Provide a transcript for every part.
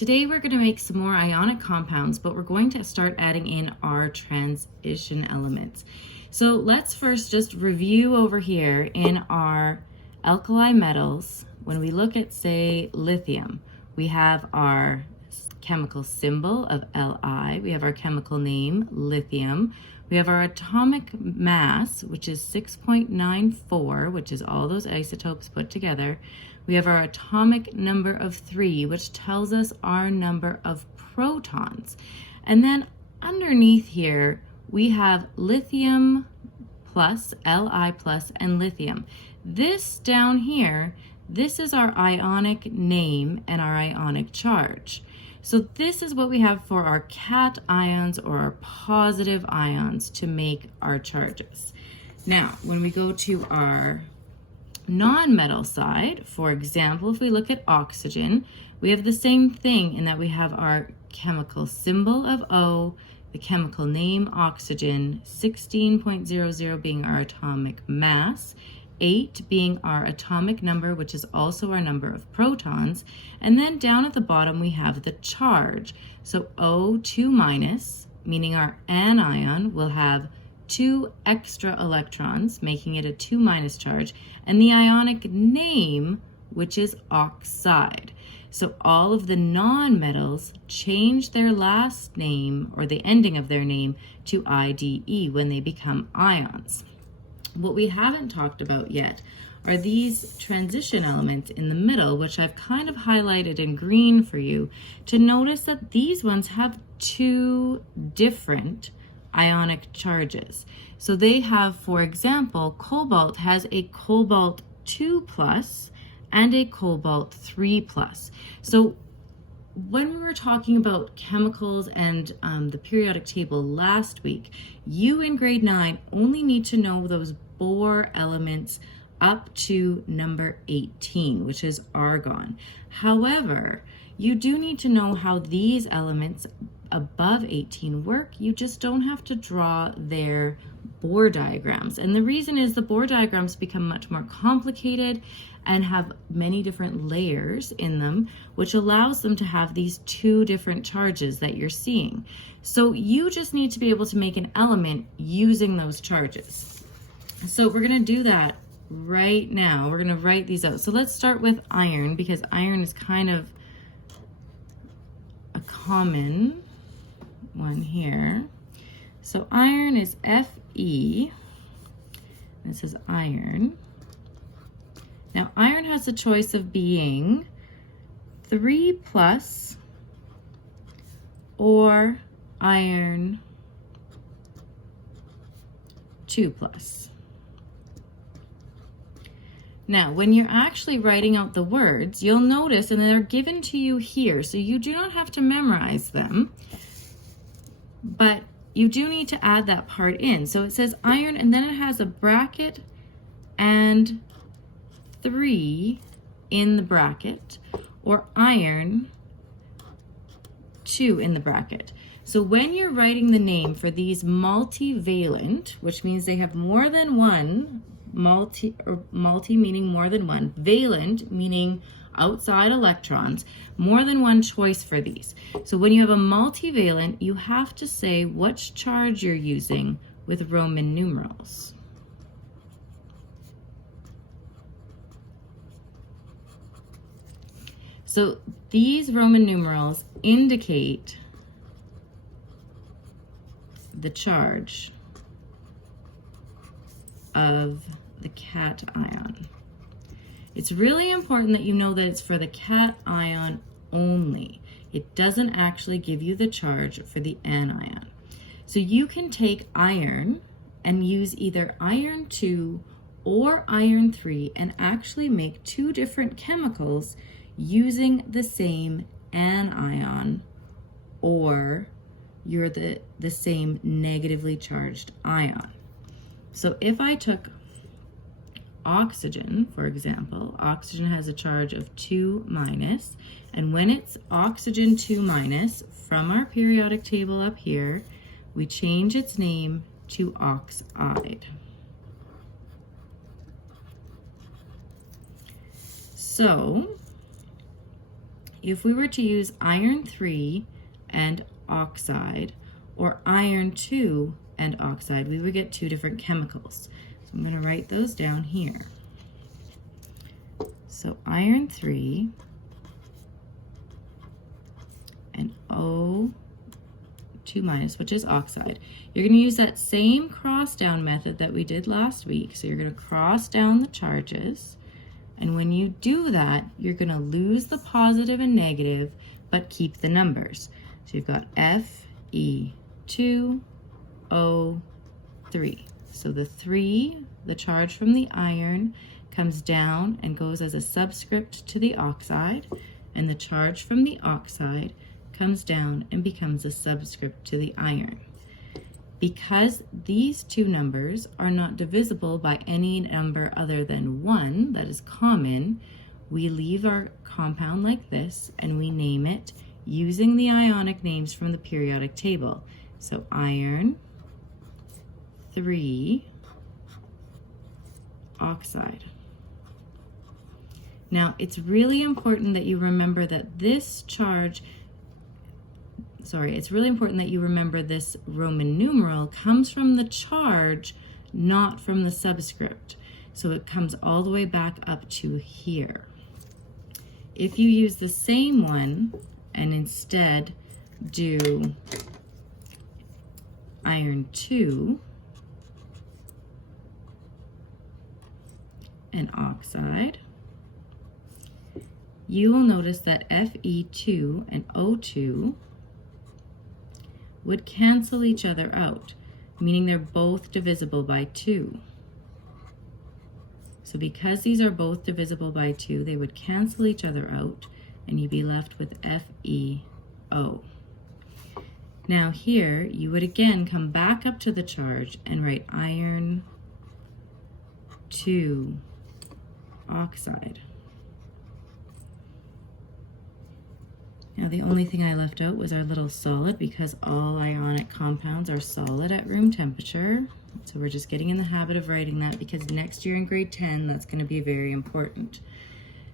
Today we're going to make some more ionic compounds, but we're going to start adding in our transition elements. So let's first just review over here in our alkali metals. When we look at, say, lithium, we have our chemical symbol of Li, we have our chemical name, lithium, we have our atomic mass, which is 6.94, which is all those isotopes put together. We have our atomic number of 3, which tells us our number of protons. And then underneath here, we have lithium plus, Li plus, and lithium. This down here, this is our ionic name and our ionic charge. So this is what we have for our cation ions or our positive ions to make our charges. Now, when we go to our non-metal side, for example, if we look at oxygen, we have the same thing in that we have our chemical symbol of O, the chemical name oxygen, 16.00 being our atomic mass, 8 being our atomic number, which is also our number of protons, and then down at the bottom we have the charge. So O2 minus, meaning our anion will have 2 extra electrons, making it a 2 minus charge, and the ionic name, which is oxide. So all of the non-metals change their last name or the ending of their name to IDE when they become ions. What we haven't talked about yet are these transition elements in the middle, which I've kind of highlighted in green for you to notice that these ones have 2 different ionic charges. So they have, for example, cobalt has a cobalt 2 plus and a cobalt 3 plus. So when we were talking about chemicals and the periodic table last week, you in grade 9 only need to know those Bohr elements up to number 18, which is argon. However, you do need to know how these elements above 18 work. You just don't have to draw their Bohr diagrams. And the reason is the Bohr diagrams become much more complicated and have many different layers in them, which allows them to have these 2 different charges that you're seeing. So you just need to be able to make an element using those charges. So we're going to do that right now. We're going to write these out. So let's start with iron, because iron is kind of a common one here. So iron is Fe. This is iron. Now iron has a choice of being 3 plus or iron 2 plus. Now, when you're actually writing out the words, you'll notice, and they're given to you here, so you do not have to memorize them, but you do need to add that part in. So it says iron, and then it has a bracket and 3 in the bracket, or iron 2 in the bracket. So when you're writing the name for these multivalent, which means they have more than one, multi meaning more than one, valent meaning outside electrons, more than one choice for these. So when you have a multivalent, you have to say which charge you're using with Roman numerals. So these Roman numerals indicate the charge of the cation. It's really important that you know that it's for the cation only. It doesn't actually give you the charge for the anion. So you can take iron and use either iron 2 or iron 3 and actually make 2 different chemicals using the same anion, or you're the same negatively charged ion. So if I took oxygen, for example, oxygen has a charge of 2 minus, and when it's oxygen 2 minus, from our periodic table up here, we change its name to oxide. So if we were to use iron 3 and oxide, or iron 2 and oxide, we would get two different chemicals. So I'm going to write those down here. So iron 3 and O2 minus, which is oxide. You're going to use that same cross down method that we did last week. So you're going to cross down the charges. And when you do that, you're going to lose the positive and negative, but keep the numbers. So you've got Fe2O3. So the 3, the charge from the iron, comes down and goes as a subscript to the oxide, and the charge from the oxide comes down and becomes a subscript to the iron. Because these two numbers are not divisible by any number other than 1 that is common, we leave our compound like this and we name it using the ionic names from the periodic table. So iron 3 oxide. Now, it's really important that you remember that this this Roman numeral comes from the charge, not from the subscript. So it comes all the way back up to here. If you use the same one and instead do iron 2 and oxide, you will notice that Fe2 and O2 would cancel each other out, meaning they're both divisible by 2. So because these are both divisible by 2, they would cancel each other out, and you'd be left with FeO. Now here, you would again come back up to the charge and write iron 2 oxide. Now the only thing I left out was our little solid, because all ionic compounds are solid at room temperature. So we're just getting in the habit of writing that, because next year in grade 10, that's going to be very important.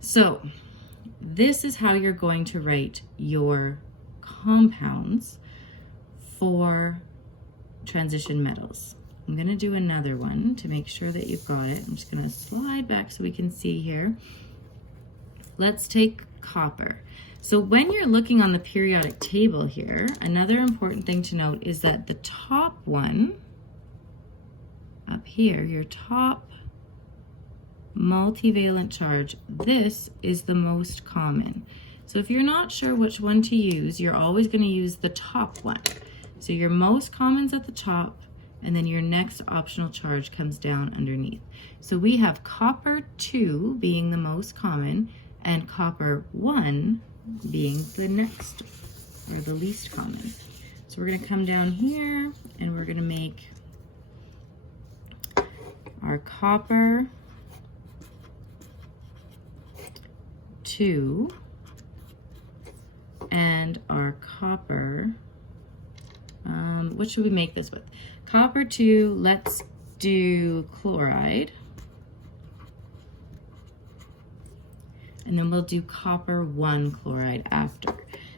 So this is how you're going to write your compounds for transition metals. I'm going to do another one to make sure that you've got it. I'm just going to slide back so we can see here. Let's take copper. So when you're looking on the periodic table here, another important thing to note is that the top one up here, your top multivalent charge, this is the most common. So if you're not sure which one to use, you're always going to use the top one. So your most common's at the top, and then your next optional charge comes down underneath. So we have copper 2 being the most common, and copper 1 being the next, or the least common. So we're going to come down here and we're going to make our copper 2 and our copper, what should we make this with? Copper 2, let's do chloride. And then we'll do copper 1 chloride after.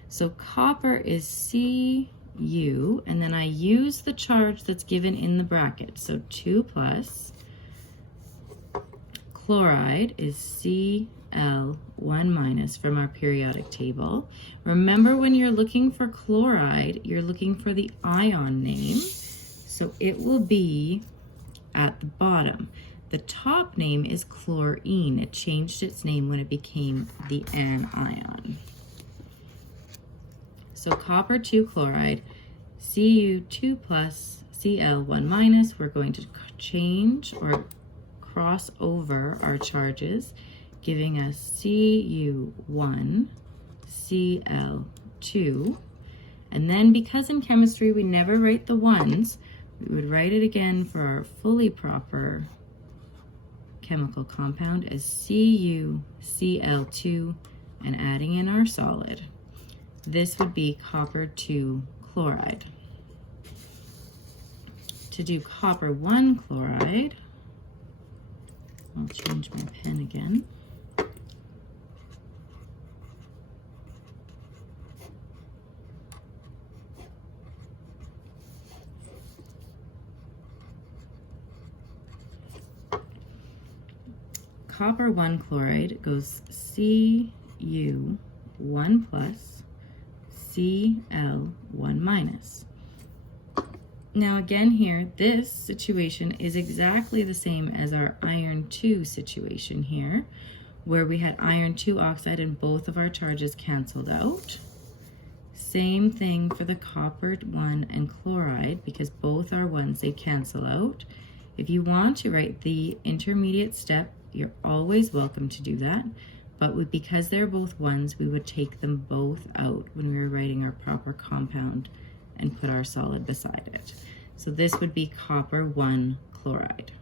So copper is Cu, and then I use the charge that's given in the bracket. So 2 plus. Chloride is Cl1 minus from our periodic table. Remember, when you're looking for chloride, you're looking for the ion name. So it will be at the bottom. The top name is chlorine. It changed its name when it became the anion. So copper 2 chloride, Cu2 plus, Cl1 minus. We're going to change or cross over our charges, giving us Cu1, Cl2. And then, because in chemistry we never write the ones, we would write it again for our fully proper chemical compound as CuCl2 and adding in our solid. This would be copper 2 chloride. To do copper 1 chloride, I'll change my pen again. copper 1 chloride goes Cu1 plus Cl1 minus. Now again here, this situation is exactly the same as our iron 2 situation here, where we had iron 2 oxide and both of our charges canceled out. Same thing for the copper 1 and chloride, because both are 1s, they cancel out. If you want to write the intermediate step, you're always welcome to do that, but because they're both 1s, we would take them both out when we were writing our proper compound and put our solid beside it. So this would be copper 1 chloride.